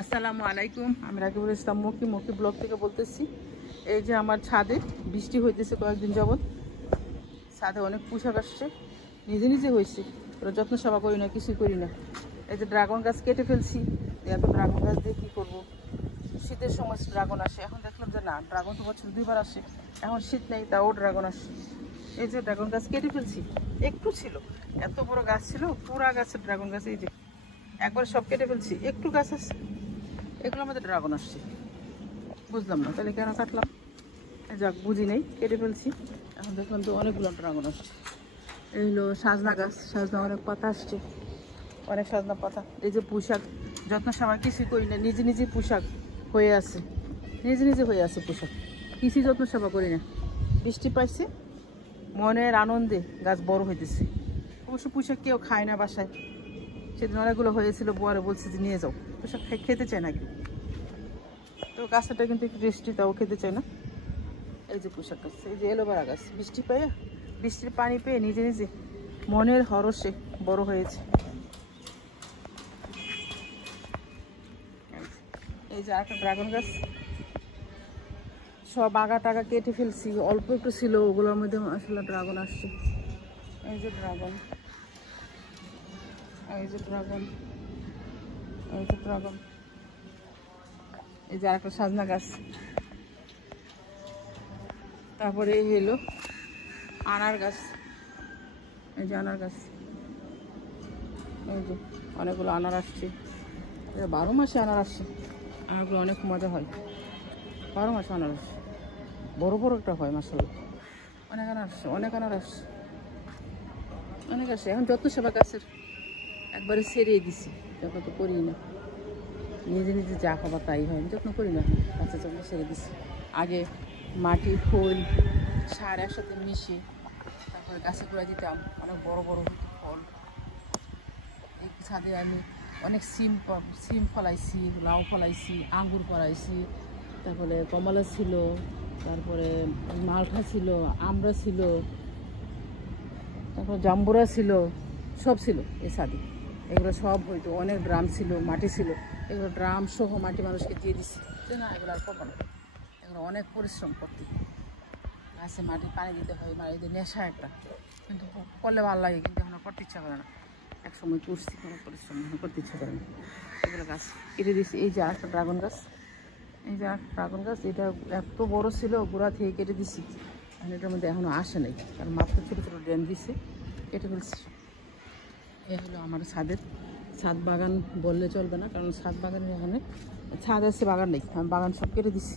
আসসালামু আলাইকুম। আমি রাকিবুল ইসলাম মকি ব্লগ থেকে বলতেছি। এই যে আমার ছাদে বৃষ্টি হইতেছে কয়েকদিন যাবৎ। ছাদে অনেক পোশাক আসছে, নিজে নিজে হয়েছে, ওরা যত্ন সেবা করি না, কিছুই করি না। এই যে ড্রাগন গাছ কেটে ফেলছি, এত ড্রাগন গাছ দিয়ে কী করবো? শীতের সময় ড্রাগন আসে, এখন দেখলাম যে না, ড্রাগন তো বছর 2বার আসে, এখন শীত নেই তাও ড্রাগন আসে। এই যে ড্রাগন গাছ কেটে ফেলছি, একটু ছিল, এত বড় গাছ ছিল, পুরা গাছের ড্রাগন গাছ, এই যে একবার সব কেটে ফেলছি, একটু গাছ আছে, এগুলো আমাদের ড্রাগন আসছে। বুঝলাম না তাহলে কেন কাটলাম, যাক বুঝি নেই, কেটে ফেলছি। এখন দেখলাম তো অনেকগুলো ড্রাগন আসছে। এই হলো সাজনা গাছ, সাজনা অনেক পাতা আসছে, অনেক সাজনা পাতা। এই যে পোশাক, যত্ন সময় কিছুই করি না, নিজে নিজে পোশাক হয়ে আছে, নিজে নিজে হয়ে আছে পোশাক, কিছুই যত্ন সেবা করি না। বৃষ্টি পাইছে, মনের আনন্দে গাছ বড় হইতেছে। অবশ্য পোশাক কেউ খায় না বাসায়, সেদিন অনেকগুলো হয়েছিল, বউয়ারে বলছে যে নিয়ে যাও, পোশাক খেতে চায় না কেউ, তো গাছটা কিন্তু একটু রেস্টি, তাও খেতে চায় না। এই যে পোশাক গাছ, এই যে এলোভেরা গাছ, বৃষ্টির পানি পেয়ে নিজে নিজে মনের হরসে বড় হয়েছে। এই যে একটা ড্রাগন গাছ, সব আগা টাগা কেটে ফেলছি, অল্প একটু ছিল, ওগুলোর মধ্যে আসলে ড্রাগন আসছে। এই যে ড্রাগন, এই যে ড্রাগন, এই যে ড্রাগন, এই যে আরেকটা সাজনা গাছ। তারপরে এই হলো আনার গাছ, এই যে আনার গাছ, এই যে অনেকগুলো আনার আসছে। 12 মাসে আনার আসছে, আনারগুলো অনেক মজা হয়, 12 মাসে আনার আসছে, বড় বড় একটা হয় মাসাল্লাহ। অনেক আনার আসছে, অনেক আনার আসছে, অনেক আসছে। এখন যত্ন সেবা গাছের একবারে ছেড়িয়ে দিছি, যত্ন তো করি না, নিজে নিজে যা খাবার তাই হয়, যত্ন করি না, গাছের যত্ন ছেড়ে দিছি। আগে মাটি, খোল, সার একসাথে মিশিয়ে তারপরে গাছে গোড়া দিতাম, অনেক বড় বড় হতো ফল। এই ছাদে আমি অনেক সিম ফলাইছি, লাউ ফলাইছি, আঙ্গুর ফলাইছি, তারপরে কমলা ছিল, তারপরে মালটা ছিল, আমড়া ছিল, তারপর জাম্বুরা ছিল, সব ছিল এই ছাদে। এগুলো সব হইতো, অনেক ড্রাম ছিল, মাটি ছিল, এগুলো ড্রাম সহ মাটি মানুষকে দিয়ে দিছি যে না এগুলো আর করবো না, এগুলো অনেক পরিশ্রম করতে, গাছে মাটি পানি দিতে হয়, মাটি দিয়ে নেশা একটা, কিন্তু করলে ভালো লাগে, কিন্তু এখন করতে ইচ্ছা করে না। এক সময় করছি কোনো পরিশ্রম, এখন করতে ইচ্ছা করে না, এগুলো গাছ কেটে দিচ্ছি। এই যে একটা ড্রাগন গাছ, এই যে একটা ড্রাগন গাছ, এটা এত বড় ছিল, গোড়া থেকে কেটে দিছি, এখন এটার মধ্যে এখনও আসে নাই, কারণ মাত্র ছোটো ছোটো ড্রেন দিছে, কেটে ফেলছি। এ হলো আমার ছাদ বাগান বললে চলবে না, কারণ ছাদ বাগানের এখানে ছাদ আছে, বাগান নেই, আমি বাগান সব কেটে দিছি।